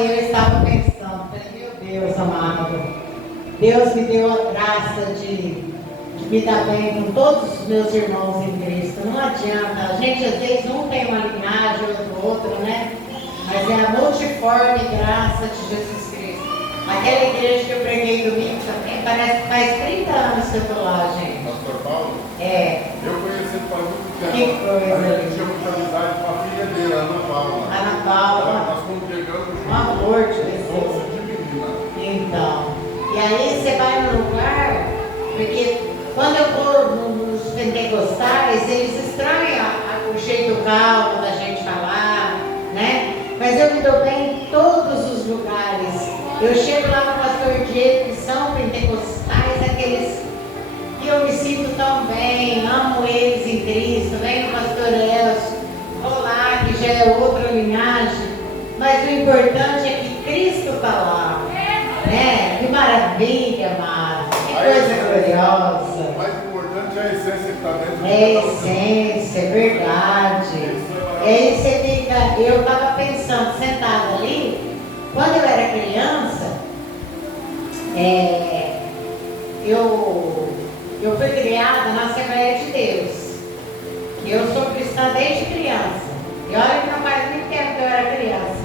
eu estava pensando, falei, meu Deus amado, Deus me deu a graça de me dar bem com todos os meus irmãos em Cristo. Não adianta, a gente às vezes um tem uma linhagem, outro, né? Mas é a multiforme graça de Jesus Cristo. Aquela igreja que eu preguei domingo também, parece que faz 30 anos que eu estou lá, gente. Pastor Paulo? É. Eu conheci ele faz muito tempo. Que coisa. A gente tinha muita amizade com a filha dele, Ana Paula. Ana Paula. Nós fomos pegando junto. Um amor de pessoa. Bolsa de menina. Então. E aí você vai no lugar, porque quando eu vou nos pentecostais, eles estranham o jeito calmo da gente falar, né? Mas eu me dou bem em todos os lugares. Eu chego lá no pastor Diego, que são pentecostais, aqueles que eu me sinto tão bem, amo eles em Cristo, vem no pastor Elcio, vou lá, que já é outra linhagem, mas o importante é que Cristo está lá, né? Que maravilha, amado, que coisa gloriosa. O mais importante é a essência que está dentro. É a essência, é verdade. E aí você fica, eu estava pensando, sentada ali, quando eu era criança, eu fui criada na Assembleia de Deus. E eu sou cristã desde criança. E olha que não faz muito tempo que eu era criança.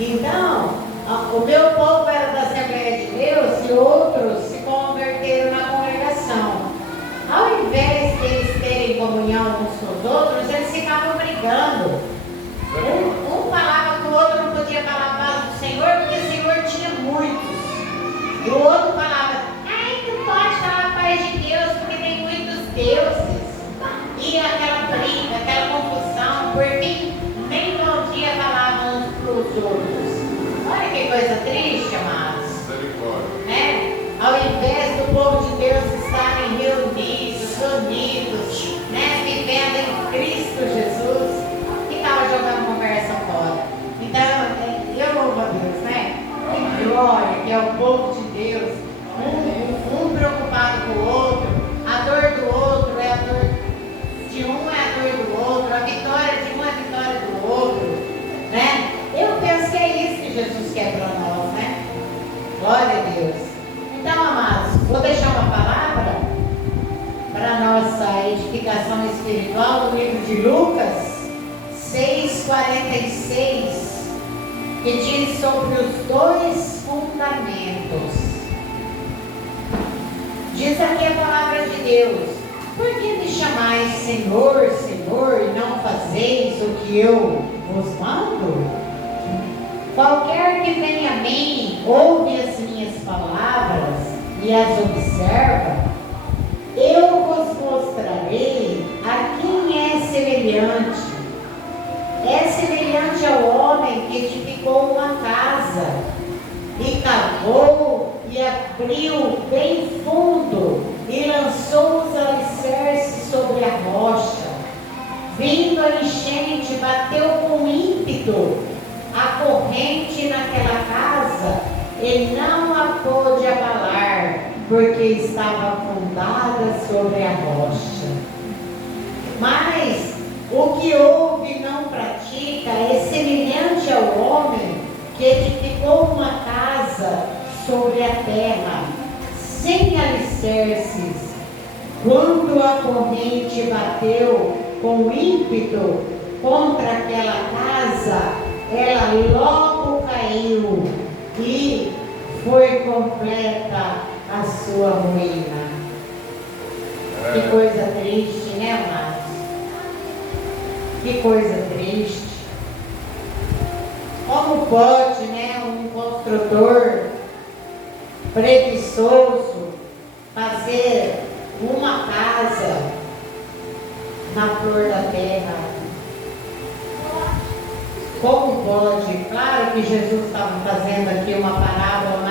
Então, o meu povo era da Assembleia de Deus e outros se converteram na congregação. Ao invés de eles terem comunhão uns com os outros, eles ficavam brigando. Um falava que o outro não podia falar a paz do Senhor, porque o Senhor tinha muitos. E o outro falava, ai, não pode falar a paz de Deus, porque tem muitos deuses. E aquela briga, aquela confusão, por fim, nem bom dia falavam uns para os outros. Olha que coisa triste, amados. Né? Ao invés do povo de Deus estarem reunidos, unidos, né? Vivendo em Cristo Jesus, ficava jogando conversa fora. Então, eu louvo a Deus, né? Que glória, que é o povo de Deus, um preocupado com o outro, a dor do outro é a dor de um, é a dor do outro, a vitória de um é a vitória do outro, né? Eu penso que é isso que Jesus quer para nós, né? Glória a Deus. Então, amados, vou deixar uma palavra para a nossa edificação espiritual do livro de Lucas 6,46, que diz sobre os dois fundamentos. Diz aqui a palavra de Deus: por que me chamais Senhor, Senhor, e não fazeis o que eu vos mando? Qualquer que venha a mim, ouve as minhas palavras e as observa, eu vos mostrarei a quem é semelhante. É semelhante ao homem que edificou uma casa, e cavou, e abriu bem fundo, e lançou os alicerces sobre a rocha. Vindo a enchente, bateu com ímpeto a corrente naquela casa, e não a pôde abalar, porque estava fundada sobre a rocha. Mas o que ouve e não pratica é semelhante ao homem que edificou uma casa sobre a terra, sem alicerces. Quando a corrente bateu com ímpeto contra aquela casa, ela logo caiu e foi completa a sua ruína. Que coisa triste, né, amados? Que coisa triste. Como pode, né, um construtor preguiçoso fazer uma casa na flor da terra? Como pode? Claro que Jesus estava fazendo aqui uma parábola,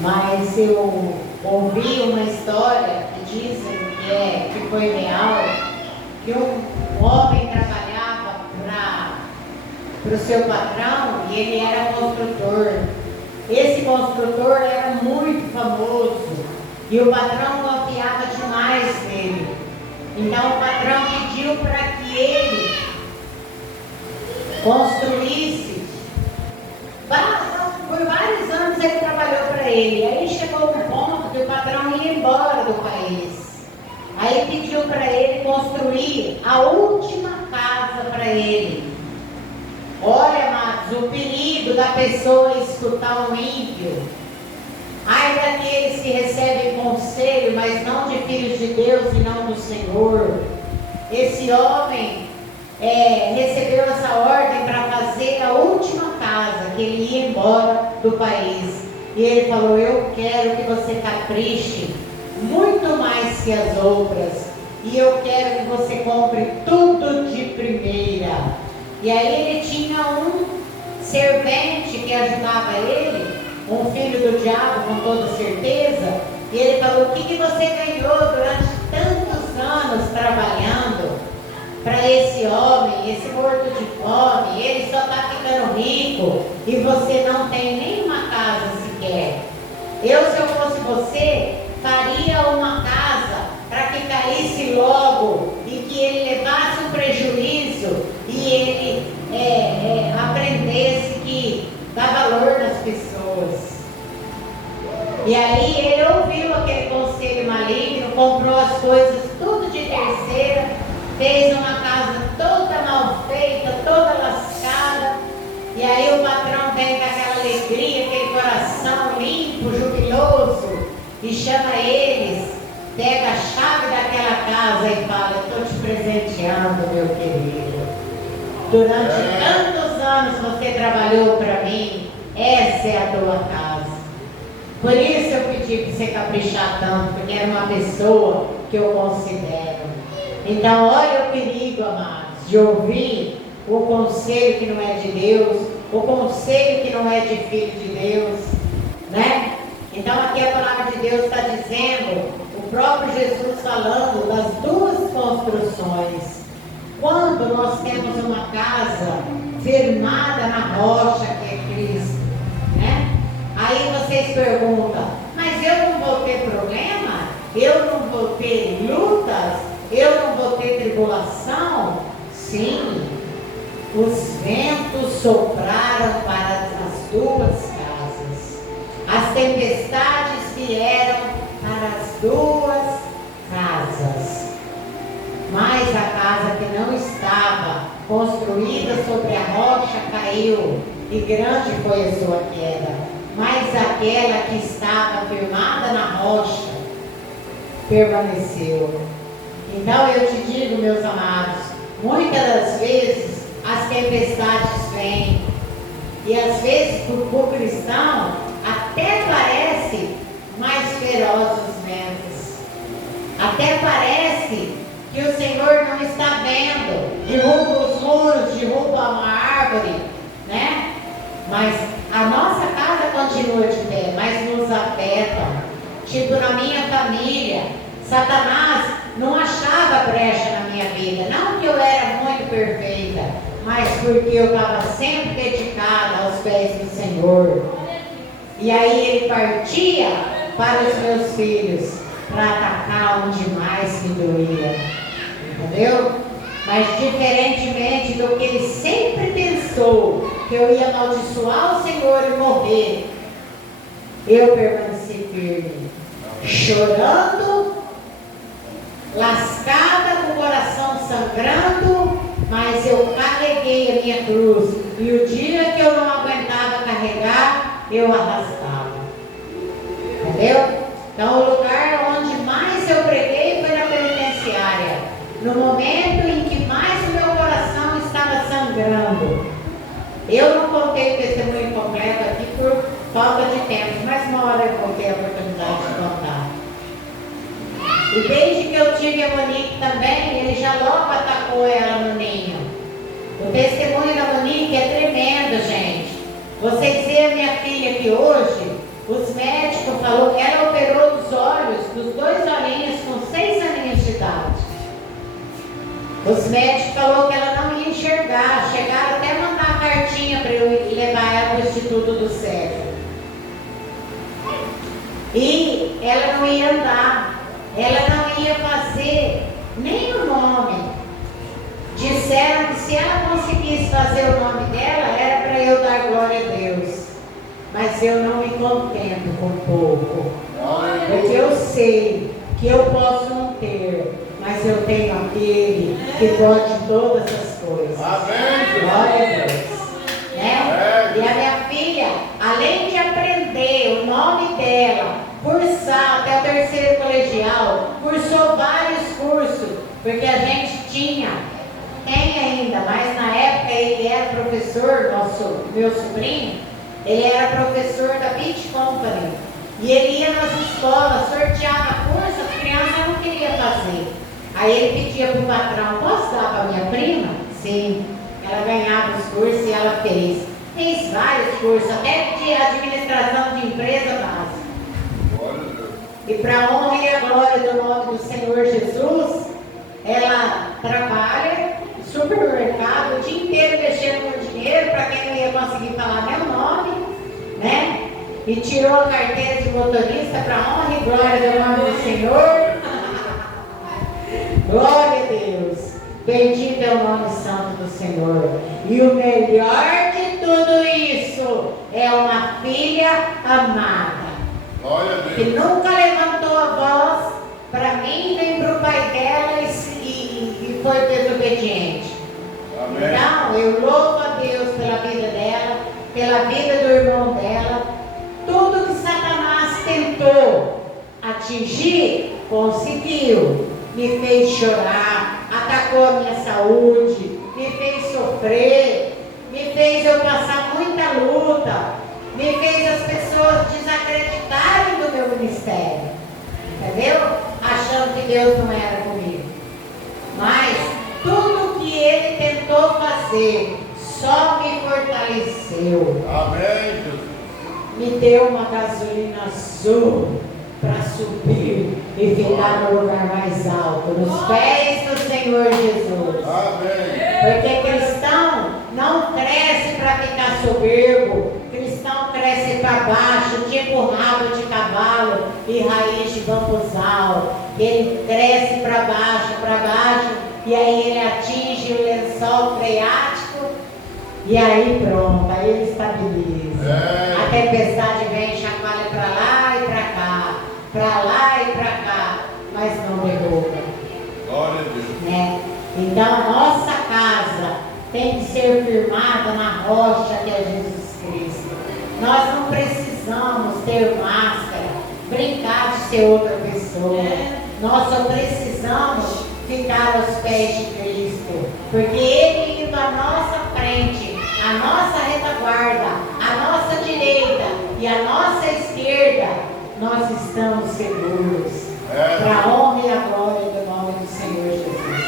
mas eu ouvi uma história que dizem que foi real, que um homem trabalhava para o seu patrão e ele era construtor. Esse construtor era muito famoso e o patrão confiava demais nele. Então o patrão pediu para que ele construísse. Por vários anos ele trabalhou para ele. Aí chegou um ponto que o patrão ia embora do país. Aí pediu para ele construir a última casa para ele. Olha, amados, o perigo da pessoa escutar um ímpio. Ai daqueles que recebem conselho, mas não de filhos de Deus e não do Senhor. Esse homem recebeu essa ordem para fazer a última casa, que ele ia embora do país. E ele falou: eu quero que você capriche muito mais que as outras, e eu quero que você compre tudo de primeira. E aí ele tinha um servente que ajudava ele, um filho do diabo com toda certeza, e ele falou: o que você ganhou durante tantos anos trabalhando para esse homem, esse morto de fome? Ele só está ficando rico e você não tem nenhuma casa sequer. Se eu fosse você, faria uma casa para que caísse logo e que ele levasse um prejuízo e ele aprendesse que dá valor nas pessoas. E aí ele ouviu aquele conselho maligno, comprou as coisas tudo de terceira, fez uma casa toda mal feita, toda lascada. E aí o patrão vem com aquela alegria, aquele coração limpo, jubiloso, e chama eles, pega a chave daquela casa e fala: estou te presenteando, meu querido. Durante tantos anos você trabalhou para mim, essa é a tua casa. Por isso eu pedi para você caprichar tanto, porque era uma pessoa que eu considero. Então olha o perigo, amados, de ouvir o conselho que não é de Deus, o conselho que não é de filho de Deus, né? Então aqui a palavra de Deus está dizendo, o próprio Jesus falando das duas construções. Quando nós temos uma casa firmada na rocha que é Cristo, né? Aí vocês perguntam: mas eu não vou ter problema? Eu não vou ter lutas? Eu não vou ter tribulação? Sim, os ventos sopraram para as duas casas. As tempestades vieram para as duas casas. Mas a casa que não estava construída sobre a rocha caiu, e grande foi a sua queda. Mas aquela que estava firmada na rocha permaneceu. Então eu te digo, meus amados, muitas das vezes as tempestades vêm, e às vezes para o cristão até parece mais ferozes os ventos, até parece que o Senhor não está vendo, derruba os muros, derruba uma árvore, né? Mas a nossa casa continua de pé, mas nos afetam. Tipo na minha família, Satanás não achava brecha na minha vida, não que eu era muito perfeita, mas porque eu estava sempre dedicada aos pés do Senhor. E aí ele partia para os meus filhos, para atacar onde mais me doía. Entendeu? Mas diferentemente do que ele sempre pensou, que eu ia amaldiçoar o Senhor e morrer, eu permaneci firme, chorando, lascada, com o coração sangrando, mas eu carreguei a minha cruz, e o dia que eu não aguentava carregar, eu arrastava. Entendeu? Então o lugar onde mais eu preguei foi na penitenciária, no momento em que mais o meu coração estava sangrando. Eu não contei o testemunho completo aqui por falta de tempo, mas uma hora eu vou ter a oportunidade de contar. E desde que eu tive a Monique também, ele já logo atacou ela no ninho. O testemunho da Monique é tremendo, gente. Vocês veem a minha filha aqui hoje, os médicos falaram que ela operou os olhos, dos 2 olhinhos com 6 aninhos de idade. Os médicos falaram que ela não ia enxergar, chegaram até a mandar a cartinha para eu levar ela para o Instituto do Cérebro. E ela não ia andar, ela não ia fazer nem o nome. Disseram Sabe, se ela conseguisse fazer o nome dela, era para eu dar glória a Deus. Mas eu não me contento com pouco. Porque eu sei que eu posso não ter, mas eu tenho aquele que pode todas as coisas. Amém. Glória a Deus. Né? E a minha filha, além de aprender o nome dela, cursar até o terceiro colegial, cursou vários cursos, porque a gente tem ainda, mas na época ele era professor, meu sobrinho, ele era professor da Beach Company. E ele ia nas escolas, sorteava curso, as crianças não queriam fazer. Aí ele pedia para o patrão: posso dar para a minha prima? Sim. Ela ganhava os cursos e ela fez. Fez vários cursos, até de administração de empresa básica. E para a honra e a glória do nome do Senhor Jesus, ela trabalha no supermercado o dia inteiro mexendo com dinheiro, para quem não ia conseguir falar meu nome, né? E tirou a carteira de motorista para a honra e glória do nome do Senhor. Glória a Deus. Bendito é o nome santo do Senhor. E o melhor de tudo isso é uma filha amada. Glória a Deus. Que nunca levantou a voz para mim nem para o pai dela e foi desobediente. Amém. Então, eu louvo a Deus pela vida dela, pela vida do irmão dela. Tudo que Satanás tentou atingir, conseguiu. Me fez chorar, atacou a minha saúde, me fez sofrer, me fez eu passar muita luta, me fez as pessoas desacreditarem do meu ministério, entendeu? Achando que Deus não era comigo. Mas tudo que ele tentou fazer só me fortaleceu. Amém, Jesus. Me deu uma gasolina azul para subir e ficar no lugar mais alto, nos pés do Senhor Jesus. Amém. Porque cristão não cresce para ficar soberbo, cristão cresce para baixo, tipo rabo de cavalo e raiz de bambuzal. Ele cresce para baixo, e aí ele atinge o lençol freático, e aí pronto, aí ele estabiliza. A tempestade vem, chacoalha para lá e para cá, mas não derruba. Glória a Deus. Né? Então a nossa casa tem que ser firmada na rocha que é Jesus Cristo. Nós não precisamos ter máscara, brincar de ser outra pessoa. Nós só precisamos ficar aos pés de Cristo, porque Ele indo à nossa frente, à nossa retaguarda, à nossa direita e à nossa esquerda, nós estamos seguros. Para a honra e a glória do nome do Senhor Jesus,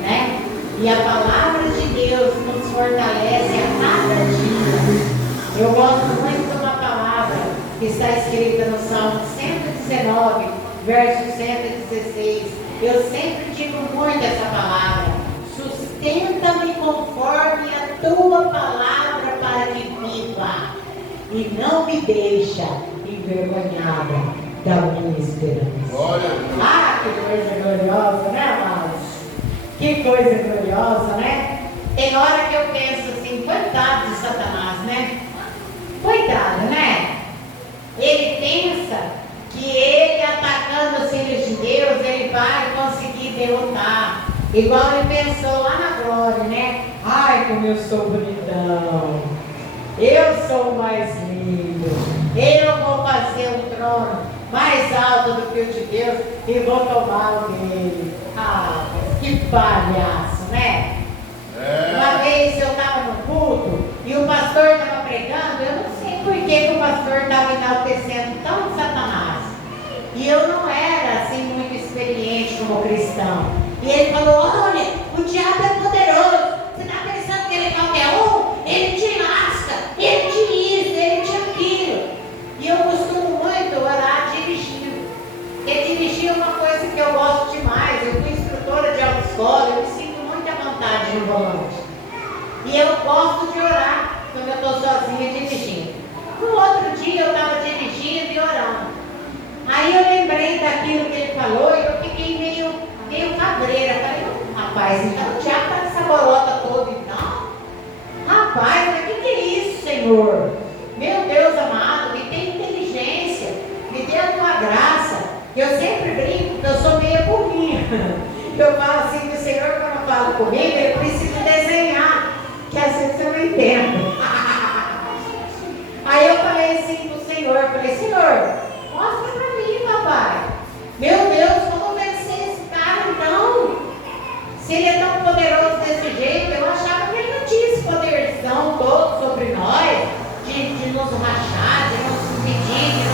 né? E a palavra de Deus nos fortalece a cada dia. Eu gosto muito de uma palavra que está escrita no Salmo 119, verso 116. Eu sempre digo muito essa palavra: sustenta-me conforme a tua palavra para que viva, e não me deixa envergonhada da minha esperança. Glória a Deus. Ah, que coisa gloriosa, né, amados? Que coisa gloriosa, né? Tem hora que eu penso assim: coitado de Satanás, né? Coitado, né? Ele pensa que ele, atacando os filhos de Deus, ele vai conseguir derrotar. Igual ele pensou lá na glória, né? Ai, como eu sou bonitão, eu sou o mais lindo, eu vou fazer um trono mais alto do que o de Deus e vou tomar o dele. Ah, que palhaço, né? Uma vez eu estava no culto e o pastor estava pregando. Eu não sei por que o pastor estava enaltecendo tão Satanás, e eu não era assim muito experiente como cristão. E ele falou: olha, o diabo é poderoso. Você está pensando que ele é qualquer um? Ele te lasca, ele te isso, ele te aquilo. E eu costumo muito orar dirigindo, porque dirigir é uma coisa que eu gosto demais. Eu fui instrutora de autoescola, eu me sinto muito à vontade no volante. E eu gosto de orar quando eu estou sozinha dirigindo. No outro dia eu estava dirigindo e orando. Aí eu lembrei daquilo que ele falou e eu fiquei meio cabreira. Falei: rapaz, então o diabo está com essa bolota toda, então? Rapaz, mas o que é isso, Senhor? Meu Deus amado, me dê inteligência, me dê a tua graça. Eu sempre brinco que eu sou meia burrinha. Eu falo assim que o Senhor, quando fala comigo, ele precisa desenhar, que às vezes eu não entendo. Aí eu falei assim pro Senhor, Senhor, mostra pra mim, papai. Meu Deus, como vencer esse cara então? Se ele é tão poderoso desse jeito, eu achava que ele não tinha esse poderzão todo sobre nós, de nos rachar, de nos pedir,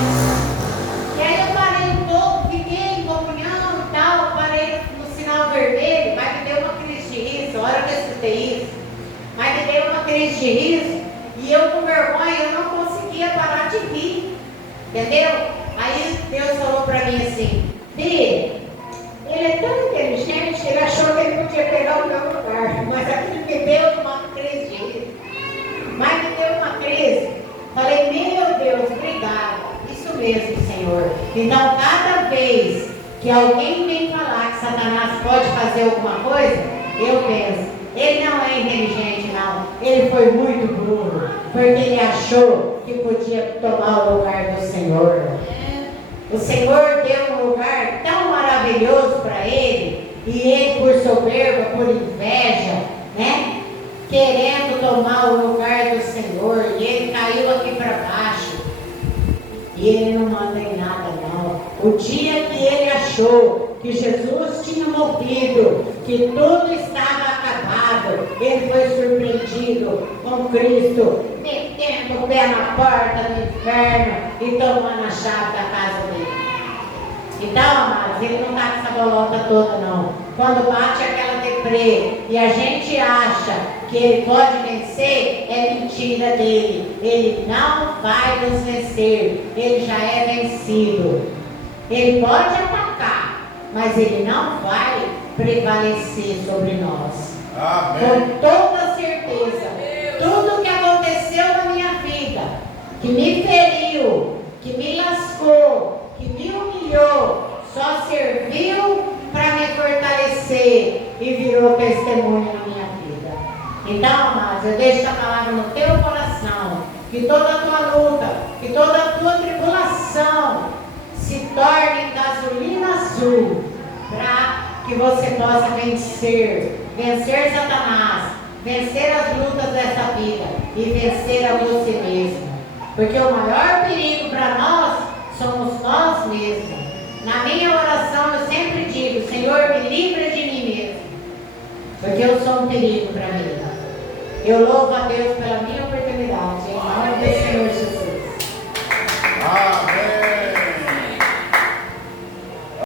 E aí eu parei um pouco, fiquei em comunhão e tal, parei no sinal vermelho, mas me deu uma crise de riso, a hora que eu escutei isso, mas me deu uma crise de riso, e eu com vergonha, eu não conseguia parar de rir, entendeu? Aí Deus falou para mim assim, Bia, ele é tão inteligente que ele achou que ele podia pegar o meu lugar, mas aquilo me deu uma crise de riso, mas me deu uma crise, falei, meu Deus, obrigada. Isso mesmo, Senhor. Então, cada vez que alguém vem falar que Satanás pode fazer alguma coisa, eu penso, ele não é inteligente, não. Ele foi muito burro, porque ele achou que podia tomar o lugar do Senhor. O Senhor deu um lugar tão maravilhoso para ele, e ele, por soberba, por inveja, né? Querendo tomar o lugar do Senhor, e ele caiu aqui para baixo. E ele não manda em nada, não. O dia que ele achou que Jesus tinha morrido, que tudo estava acabado, ele foi surpreendido com Cristo, metendo o pé na porta do inferno e tomando a chave da casa dele. Então, amados, ele não está com essa bolota toda, não. Quando bate aquela deprê e a gente acha que ele pode vencer, é mentira dele. Ele não vai nos vencer. Ele já é vencido. Ele pode atacar, mas ele não vai prevalecer sobre nós. Amém. Com toda certeza. Tudo que aconteceu na minha vida, que me feriu, que me lascou, que me humilhou, só serviu para me fortalecer e virou testemunho na minha vida. Então, amados, eu deixo a palavra no teu coração, que toda a tua luta, que toda a tua tribulação se torne gasolina azul, para que você possa vencer Satanás, vencer as lutas dessa vida e vencer a você mesmo. Porque o maior perigo para nós somos nós mesmos. Na minha oração eu sempre digo, Senhor, me livra de mim mesmo, porque eu sou um perigo para mim. Eu louvo a Deus pela minha oportunidade, em nome do Senhor Jesus.